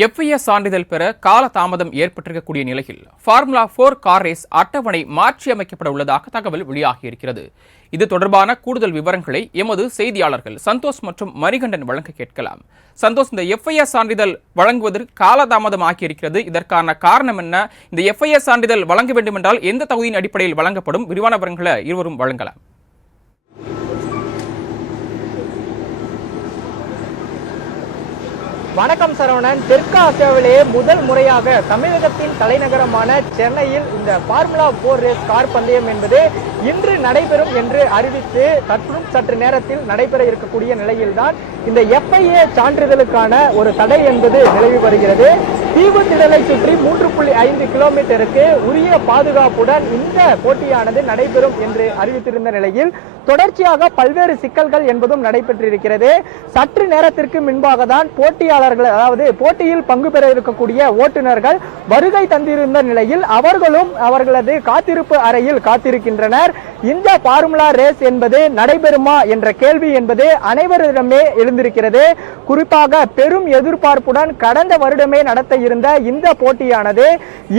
FIS சான்றிதழ் பெற கால தாமதம் ஏற்பட்டிருக்கக்கூடிய நிலையில் ஃபார்முலா 4 கார் ரேஸ் அட்டவணை மாற்றியமைக்கப்பட உள்ளதாக தகவல் வெளியாகியிருக்கிறது. இது தொடர்பான கூடுதல் விவரங்களை எமது செய்தியாளர்கள் சந்தோஷ் மற்றும் மணிகண்டன் வழங்க கேட்கலாம். சந்தோஷ், இந்த FIS சான்றிதழ் வழங்குவதற்கு காலதாமதம் ஆகியிருக்கிறது. இதற்கான காரணம் என்ன? இந்த FIS சான்றிதழ் வழங்க வேண்டும் என்றால் எந்த தகுதியின் அடிப்படையில் வழங்கப்படும்? விரிவான விவரங்களை இருவரும் வழங்கலாம். வணக்கம் சரவணன். தெற்கு ஆசியாவிலேயே முதல் முறையாக தமிழகத்தின் தலைநகரமான சென்னையில் இந்த ஃபார்முலா 4 ரேஸ் கார் பந்தயம் என்பது இன்று நடைபெறும் என்று அறிவித்து சற்று நேரத்தில் நடைபெற இருக்கக்கூடிய நிலையில்தான் இந்த FIA சான்றிதழுக்கான ஒரு தடை என்பது நிலவி வருகிறது. தீவுத்திடலை சுற்றி 3.5 கிலோமீட்டருக்கு உரிய பாதுகாப்புடன் இந்த போட்டியானது நடைபெறும் என்று அறிவித்திருந்த நிலையில் தொடர்ச்சியாக பல்வேறு சிக்கல்கள் என்பதும் நடைபெற்றிருக்கிறது. சற்று நேரத்திற்கு முன்பாக தான் போட்டியாளர்கள், அதாவது போட்டியில் பங்கு பெற இருக்கக்கூடிய ஓட்டுநர்கள் வருகை தந்திருந்த நிலையில் அவர்களும் அவர்களது காத்திருப்பு அறையில் காத்திருக்கின்றனர். இந்த ஃபார்முலா ரேஸ் என்பது நடைபெறுமா என்ற கேள்வி என்பது அனைவரிடமே எழுந்திருக்கிறது. குறிப்பாக பெரும் எதிர்பார்ப்புடன் கடந்த வருடமே நடத்த இருந்த இந்த போட்டியானது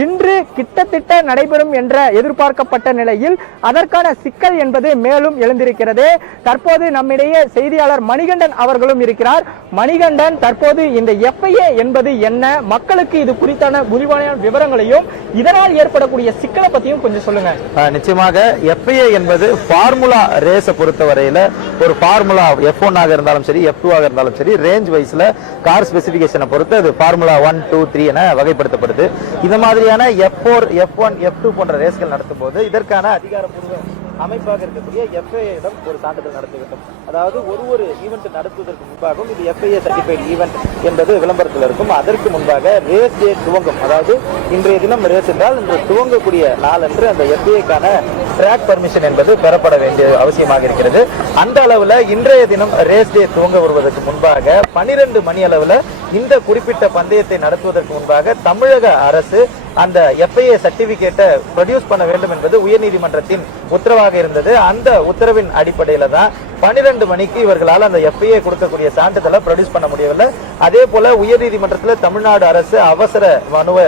இன்று கிட்டத்தட்ட நடைபெறும் என்ற எதிர்பார்க்கப்பட்ட நிலையில் அதற்கான சிக்கல் என்பது மேலும் எழுந்திருக்கிறது. தற்போது நம்மிடையே செய்தியாளர் மணிகண்டன் அவர்களும் இருக்கிறார். மணிகண்டன், தற்போது இந்த FIA என்பது என்ன, மக்களுக்கு இது குறித்தான விரிவான விவரங்களையும் இதனால் ஏற்படக்கூடிய சிக்கலை பத்தியும் கொஞ்சம் சொல்லுங்க. நிச்சயமாக FIA என்பது ஃபார்முலா ரேஸை பொறுத்தவரையில ஒரு ஃபார்முலா F1 ஆக இருந்தாலும் சரி, F2 ஆக இருந்தாலும் சரி, ரேஞ்ச் வைஸ்ல கார் ஸ்பெசிபிகேஷனை பொறுத்து அது ஃபார்முலா 1, 2, 3 என வகைப்படுத்தப்படுது. இந்த மாதிரியான F4, F1, F2 போன்ற ரேஸ்கள் நடத்தும் போது இதற்கான அதிகாரப்பூர்வ அமைப்பாக இருக்கக்கூடிய FIA-இடம் ஒரு சான்றிதழ் நடத்த வேண்டும். அதாவது ஒரு ஈவெண்ட் நடத்துவதற்கு முன்பாகவும் இது FIA சர்டிஃபைட் ஈவெண்ட் என்பது விளம்பரத்தில் இருக்கும். அதற்கு முன்பாக ரேஸ் டே துவங்கும், அதாவது இன்றைய தினம் ரேஸ் என்றால் இன்று துவங்கக்கூடிய நாளன்று அந்த FIA-க்கான ட்ராக் பர்மிஷன் என்பது பெறப்பட வேண்டிய அவசியமாக இருக்கிறது. அந்த அளவுல இன்றைய தினம் ரேஸ் டே துவங்க வருவதற்கு முன்பாக 12 மணி அளவுல இந்த குறிப்பிட்ட பந்தயத்தை நடத்துவதற்கு முன்பாக தமிழக அரசு அந்த FIA சர்டிபிகேட்டை ப்ரொடியூஸ் பண்ண வேண்டும் என்பது உயர்நீதிமன்றத்தின் உத்தரவாக இருந்தது. அந்த உத்தரவின் அடிப்படையில தான் 12 மணிக்கு இவர்களால் அந்த FIA கொடுக்கக்கூடிய சான்றிதழை ப்ரொடியூஸ் பண்ண முடியவில்லை. அதே போல உயர்நீதிமன்றத்தில் தமிழ்நாடு அரசு அவசர மனுவை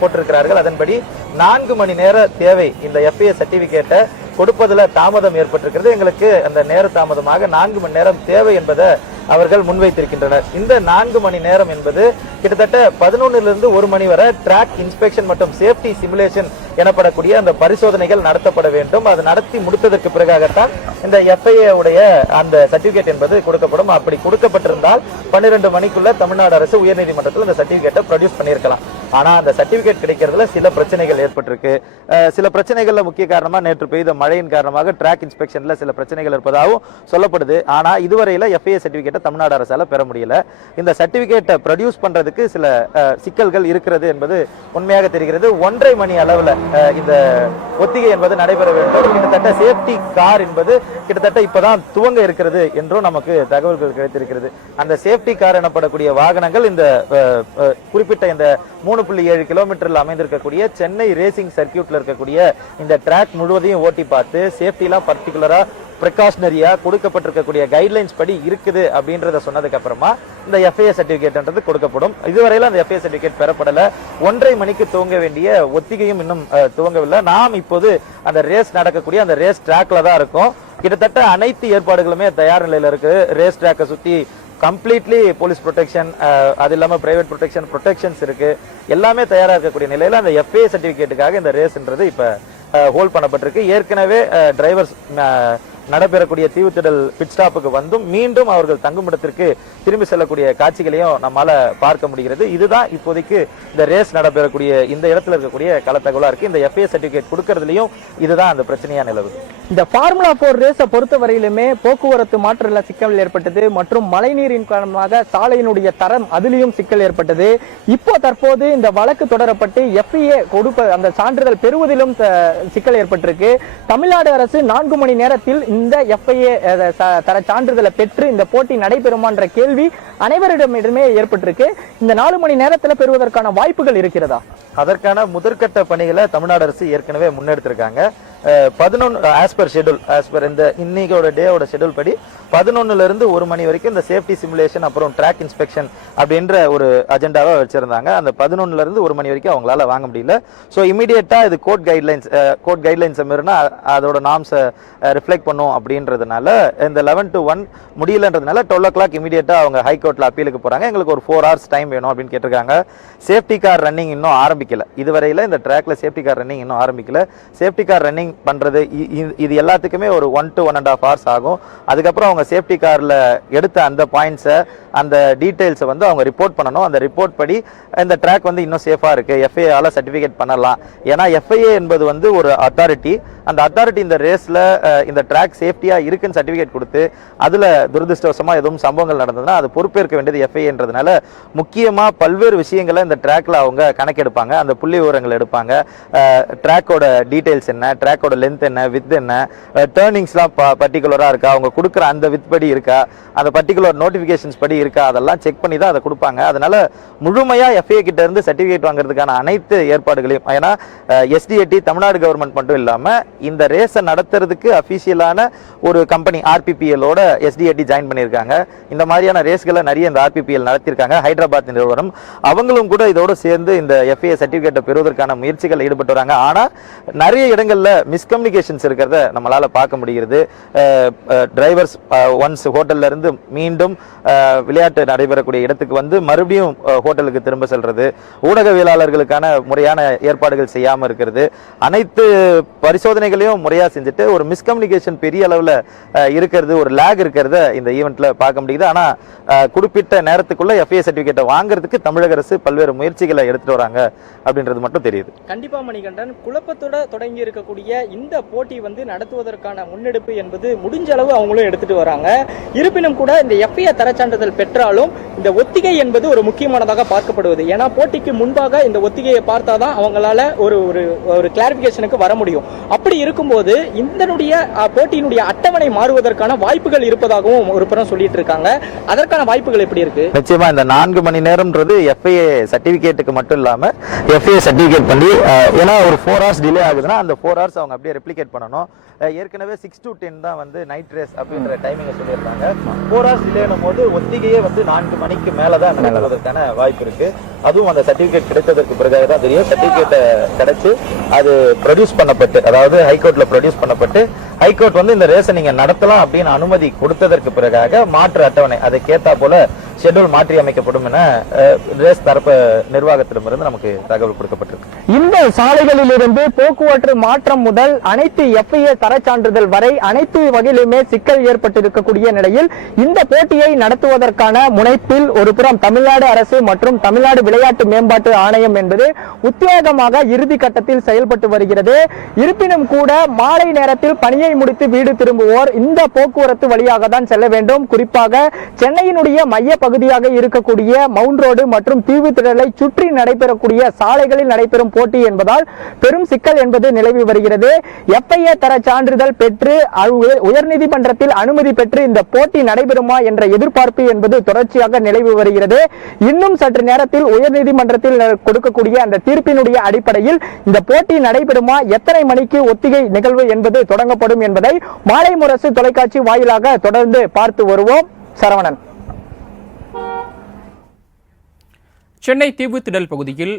போட்டிருக்கிறார்கள். அதன்படி 4 மணி நேர தேவை இந்த FIA சர்டிபிகேட்டை கொடுப்பதில் தாமதம் ஏற்பட்டிருக்கிறது. எங்களுக்கு அந்த நேர தாமதமாக 4 மணி நேரம் தேவை என்பதை அவர்கள் முன்வைத்திருக்கின்றனர். இந்த 4 மணி நேரம் என்பது கிட்டத்தட்ட 11 1 மணி வரை ட்ராக் இன்ஸ்பெக்ஷன் மற்றும் சேஃப்டி சிமுலேஷன் எனப்படக்கூடிய அந்த பரிசோதனைகள் நடத்தப்பட வேண்டும். அது நடத்தி முடித்ததற்கு பிறகாகத்தான் இந்த FIA உடைய அந்த சர்டிபிகேட் என்பது கொடுக்கப்படும். அப்படி கொடுக்கப்பட்டிருந்தால் 12 மணிக்குள்ள தமிழ்நாடு அரசு உயர்நீதிமன்றத்தில் அந்த சர்டிபிகேட்டை ப்ரொடியூஸ் பண்ணியிருக்கலாம். ஆனா அந்த சர்டிபிகேட் கிடைக்கிறதுல சில பிரச்சனைகள் ஏற்பட்டிருக்கு. சில பிரச்சனைகள்ல முக்கிய காரணமா நேற்று பெய்த மழையின் காரணமாக ட்ராக் இன்ஸ்பெக்ஷன்ல சில பிரச்சனைகள் இருப்பதாகவும் சொல்லப்படுது. ஆனா இதுவரையில FIA சர்டிபிகேட்டை தமிழ்நாடு அரசால பெற முடியல. இந்த சர்டிபிகேட்டை ப்ரொடியூஸ் பண்றதுக்கு சில சிக்கல்கள் இருக்கிறது என்பது உண்மையாக தெரிகிறது. 1.5 மணி அளவுல இந்த ஒத்திகை என்பது நடைபெற வேண்டும். கிட்டத்தட்ட சேஃப்டி கார் என்பது கிட்டத்தட்ட இப்பதான் துவங்க இருக்கிறது என்றும் நமக்கு தகவல்கள் கிடைத்திருக்கிறது. அந்த சேஃப்டி கார் எனப்படக்கூடிய வாகனங்கள் இந்த குறிப்பிட்ட இந்த 3.7 கிலோமீட்டரில் அமைந்திருக்கக்கூடிய சென்னை ரேசிங் சர்க்கியூட்ல இருக்கக்கூடிய இந்த ட்ராக் முழுவதையும் ஓட்டி பார்த்து சேஃப்டி எல்லாம் பர்டிகுலரா பிரிகாஷனரியா கொடுக்கப்பட்டிருக்கக்கூடிய கைட்லைன்ஸ் படி இருக்குது அப்படின்றத சொன்னதுக்கு அப்புறமா இந்த FIA சர்டிபிகேட்ன்றது கொடுக்கப்படும். இதுவரையில அந்த FIA சர்டிபிகேட் பெறப்படல. 1.5 மணிக்கு துவங்க வேண்டிய ஒத்திகையும் இன்னும் துவங்கவில்லை. நாம் இப்போது அந்த ரேஸ் நடக்கக்கூடிய அந்த ரேஸ் ட்ராக்ல தான் இருக்கும். கிட்டத்தட்ட அனைத்து ஏற்பாடுகளுமே தயார் நிலையில இருக்கு. ரேஸ் ட்ராக்கை சுத்தி கம்ப்ளீட்லி போலீஸ் ப்ரொடெக்ஷன், அது இல்லாம பிரைவேட் ப்ரொடெக்ஷன்ஸ் இருக்கு. எல்லாமே தயாரா இருக்கக்கூடிய நிலையில அந்த FIA சர்டிபிகேட்டுக்காக இந்த ரேஸ்ன்றது இப்ப ஹோல்ட் பண்ணப்பட்டிருக்கு. ஏற்கனவே டிரைவர்ஸ் நடைபெறக்கூடிய தீவுத்திடல் பிட் ஸ்டாப்புக்கு வந்தும் மீண்டும் அவர்கள் தங்குமிடத்திற்கு திரும்பி செல்லக்கூடிய காட்சிகளையும் நம்மால பார்க்க முடிகிறது. இதுதான் இப்போதைக்கு இந்த ரேஸ் நடைபெறக்கூடிய இந்த இடத்துல இருக்கக்கூடிய கள தகவலா இருக்கு. இந்த FIA சர்டிபிகேட் கொடுக்கறதுலயும் இதுதான் அந்த பிரச்சனையா நிலவுது. இந்த ஃபார்முலா 4 ரேஸை பொறுத்தவரையிலுமே போக்குவரத்து மாற்றல சிக்கல் ஏற்பட்டது மற்றும் மழைநீரின் காரணமாக சாலையினுடைய தரம் அதிலையும் சிக்கல் ஏற்பட்டது. இப்போ தற்போது இந்த வழக்கு தொடரப்பட்டு FIA அந்த சான்றிதழ் பெறுவதிலும் சிக்கல் ஏற்பட்டிருக்கு. தமிழ்நாடு அரசு 4 மணி நேரத்தில் இந்த FIA தர சான்றிதழை பெற்று இந்த போட்டி நடைபெறுமான்ற கேள்வி அனைவரிடமிடமே ஏற்பட்டிருக்கு. இந்த 4 மணி நேரத்தில் பெறுவதற்கான வாய்ப்புகள் இருக்கிறதா? அதற்கான முதற்கட்ட பணிகளை தமிழ்நாடு அரசு ஏற்கனவே முன்னெடுத்திருக்காங்க. 11 as per schedule, as per இந்த இன்னைக்கோட டேவோட ஷெட்யூல் படி 11ல இருந்து 1 மணி வரைக்கும் இந்த சேஃப்டி சிமுலேஷன் அப்புறம் ட்ராக் இன்ஸ்பெக்ஷன் அப்படின்ற ஒரு அஜெண்டாவை வச்சிருந்தாங்க. அந்த 11ல இருந்து 1 மணி வரைக்கும் அவங்களால வாங்க முடியல. ஸோ இமீடியட்டா இது கோர்ட் கைட்லைன்ஸ் மீறினா அதோட நார்ம்ஸை ரிஃப்ளெக்ட் பண்ணும் அப்படின்றதுனால இந்த 11 to 1 முடியலன்றதுனால 12 o'clock இமீடியட்டா அவங்க ஹைகோர்ட்ல அப்பீலுக்கு போறாங்க. எங்களுக்கு ஒரு 4 hours டைம் வேணும் அப்படின்னு கேட்டிருக்காங்க. சேஃப்டி கார் ரன்னிங் இன்னும் ஆரம்பிக்கல. இதுவரையில இந்த ட்ராக்ல சேஃப்டி கார் ரன்னிங் இன்னும் ஆரம்பிக்கல. சேஃப்டி கார் ரன்னிங் பண்றது இது எல்லாத்துக்குமே ஒரு 1 to 1.5 hours ஆகும். அதுக்கப்புறம் அவங்க சேஃப்டி கார்ல எடுத்த அந்த பாயிண்ட்ஸை அந்த டீடைல்ஸை வந்து அவங்க ரிப்போர்ட் பண்ணணும். அந்த ரிப்போர்ட் படி இந்த ட்ராக் வந்து இன்னும் சேஃபா இருக்கு, FIA-ஆல சர்டிஃபிகேட் பண்ணலாம். ஏன்னா FIA என்பது வந்து ஒரு அத்தாரிட்டி. அந்த அத்தாரிட்டி இந்த ரேஸ்ல இந்த ட்ராக் சேஃப்டியா இருக்குன்னு சர்டிஃபிகேட் கொடுத்து அதுல துரதிருஷ்டவசமா எதுவும் சம்பவங்கள் நடந்ததுன்னா அது பொறுப்பேற்க வேண்டியது FIA-ன்றதுனால முக்கியமா பல்வேறு விஷயங்களை இந்த ட்ராக்ல அவங்க கணக்கெடுப்பாங்க. அந்த புள்ளி விவரங்கள் எடுப்பாங்க. ட்ராக்கோட டீடைல்ஸ் என்ன, ட்ராக்கோட லென்த் என்ன, வித் என்ன, டேர்னிங்ஸ்லாம் பர்டிகுலரா இருக்கா, அவங்க கொடுக்குற அந்த வித் படி இருக்கா, அந்த பர்டிகுலர் நோட்டிஃபிகேஷன்ஸ் படி இருக்கா, அதெல்லாம் செக் பண்ணி தான் அதை கொடுப்பாங்க. அதனால முழுமையா FIA கிட்ட இருந்து சர்டிஃபிகேட் வாங்குறதுக்கான அனைத்து ஏற்பாடுகளையும், ஏன்னா SDAT தமிழ்நாடு கவர்மெண்ட் மட்டும் இல்லாம இந்த ரேஸை நடத்துறதுக்கு அபிஷியலான ஒரு கம்பெனி RPPL-ஓட SDAT ஜாயின் பண்ணியிருக்காங்க. இந்த மாதிரியான ரேஸ்களை நிறைய இந்த RPPL நடத்தியிருக்காங்க. ஹைதராபாத் நிறுவனம் அவங்களும் கூட இதோடு சேர்ந்து இந்த FIA சர்டிஃபிகேட்டை பெறுவதற்கான முயற்சிகள் ஈடுபட்டு வராங்க. ஆனா நிறைய இடங்கள்ல மிஸ்கம்யூனிகேஷன்ஸ் இருக்கிறத நம்மளால பார்க்க முடிகிறது. டிரைவர்ஸ் ஒன்ஸ் ஹோட்டல்ல இருந்து மீண்டும் விளையாட்டு நடைபெறக்கூடிய இடத்துக்கு வந்து மறுபடியும் ஹோட்டலுக்கு திரும்ப செல்றது, ஊடகவியலாளர்களுக்கான முறையான ஏற்பாடுகள் செய்யாம இருக்கிறது, அனைத்து பரிசோதனைகளையும் முறையா செஞ்சுட்டு ஒரு மிஸ்கம்யூனிகேஷன் பெரிய அளவுல இருக்கிறது, ஒரு லேக் இருக்கிறத இந்த ஈவெண்ட்ல பார்க்க முடியுது. ஆனா குறிப்பிட்ட நேரத்துக்குள்ள FIA சர்டிபிகேட்டை வாங்குறதுக்கு தமிழக அரசு பல்வேறு முயற்சிகளை எடுத்துட்டு வராங்க அப்படின்றது மட்டும் தெரியுது. கண்டிப்பா மணிகண்டன், குழப்பத்தோட தொடங்கி இருக்கக்கூடிய இந்த போட்டி வந்து நடத்துவதற்கான முன்னெடுப்பு என்பது முடிஞ்ச அளவு அவங்களும் எடுத்துட்டு வராங்க. இருப்பினும் கூட இந்த FIA தரச்சான்றிதழ் பெற்றாலும் இந்த ஒத்திகை என்பது ஒரு முக்கியமானதாக பார்க்கப்படுவது. ஏன்னா போட்டிக்கு முன்பாக இந்த ஒத்திகையை பார்த்தாதான் அவங்களால ஒரு கிளாரிபிகேஷனுக்கு வர முடியும். அப்படி இருக்கும்போது இதனுடைய போட்டியினுடைய அட்டவணை மாறுவதற்கான வாய்ப்புகள் இருப்பதாகவும் ஒரு புறம் சொல்லிட்டு இருக்காங்க. அதற்கான வாய்ப்புகள் எப்படி இருக்கு? நிச்சயமா இந்த 4 மணி நேரம்ன்றது FIA சர்டிபிகேட்டுக்கு மட்டும் இல்லாம FIA சர்டிபிகேட் பண்ணி, ஏன்னா ஒரு 4 hours டிலே ஆகுதுன்னா அந்த 4 hours அவங்க அப்படியே ரெப்ளிகேட் பண்ணணும். ஏற்கனவே 6 to 10 தான் வந்து நைட் ரேஸ் அப்படின்ற டைமிங்கை சொல்லியிருந்தாங்க. 4 hours டிலேனும் போது ஒத்திகையே வந்து 4 மணிக்கு மேலதான் நடக்கிறதுக்கான வாய்ப்பு இருக்கு. அதுவும் அந்த சர்டிபிகேட் கிடைத்ததற்கு பிறகு தான் தெரியும். சர்டிபிகேட் கிடைச்சு அது ப்ரொடியூஸ் பண்ணப்பட்டு, அதாவது ஹைகோர்ட்ல ப்ரொடியூஸ் பண்ணப்பட்டு ஹைகோர்ட் வந்து இந்த ரேஸை நீங்க நடத்தலாம் அப்படின்னு அனுமதி கொடுத்ததற்கு பிறகாக மாற்று அட்டவணை அதுக்கேத்தா போல ஷெட்யூல் மாற்றி அமைக்கப்படும் என ரேஸ் தரப்பு நிர்வாகத்திடமிருந்து நமக்கு தகவல் கொடுக்கப்பட்டிருக்கு. இந்த சாலைகளில் இருந்து போக்குவரத்து மாற்றம் முதல் அனைத்து FIA தரச்சான்றிதழ் வரை அனைத்து வகையிலுமே சிக்கல் ஏற்பட்டிருக்கக்கூடிய நிலையில் இந்த போட்டியை நடத்துவதற்கான முனைப்பில் ஒரு புறம் தமிழ்நாடு அரசு மற்றும் தமிழ்நாடு விளையாட்டு மேம்பாட்டு ஆணையம் என்பது உத்தியோகமாக இறுதி கட்டத்தில் செயல்பட்டு வருகிறது. இருப்பினும் கூட மாலை நேரத்தில் பணியை முடித்து வீடு திரும்புவோர் இந்த போக்குவரத்து வழியாக தான் செல்ல வேண்டும். குறிப்பாக சென்னையினுடைய மைய பகுதியாக இருக்கக்கூடிய மவுண்ட் ரோடு மற்றும் தீவுத்திடலை சுற்றி நடைபெறக்கூடிய சாலைகளில் நடைபெறும் போட்டி என்பதால் பெரும் சிக்கல் என்பது நிலவி வருகிறது. FIA தர சான்றிதழ் பெற்று உயர்நீதிமன்றத்தில் அனுமதி பெற்று இந்த போட்டி நடைபெறுமா என்ற எதிர்பார்ப்பு என்பது தொடர்ச்சியாக நிலவி வருகிறது. இன்னும் சற்று நேரத்தில் உயர்நீதிமன்றத்தில் கொடுக்கக்கூடிய அந்த தீர்ப்பினுடைய அடிப்படையில் இந்த போட்டி நடைபெறுமா, எத்தனை மணிக்கு ஒத்திகை நிகழ்வு என்பது தொடங்கப்படும் என்பதை மாலை முரசு தொலைக்காட்சி வாயிலாக தொடர்ந்து பார்த்து வருவோம். சரவணன். சென்னை தீவுத்திடல் பகுதியில்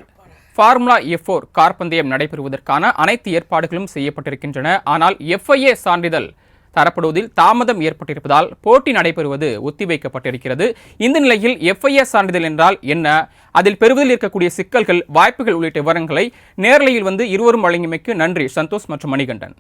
ஃபார்முலா F4 கார் பந்தயம் நடைபெறுவதற்கான அனைத்து ஏற்பாடுகளும் செய்யப்பட்டிருக்கின்றன. ஆனால் FIA சான்றிதழ் தரப்படுவதில் தாமதம் ஏற்பட்டிருப்பதால் போட்டி நடைபெறுவது ஒத்திவைக்கப்பட்டிருக்கிறது. இந்த நிலையில் FIA சான்றிதழ் என்றால் என்ன, அதில் பெறுவதில் இருக்கக்கூடிய சிக்கல்கள், வாய்ப்புகள் உள்ளிட்ட விவரங்களை நேரலையில் வந்து இருவரும் வழங்கியமைக்கு நன்றி சந்தோஷ் மற்றும் மணிகண்டன்.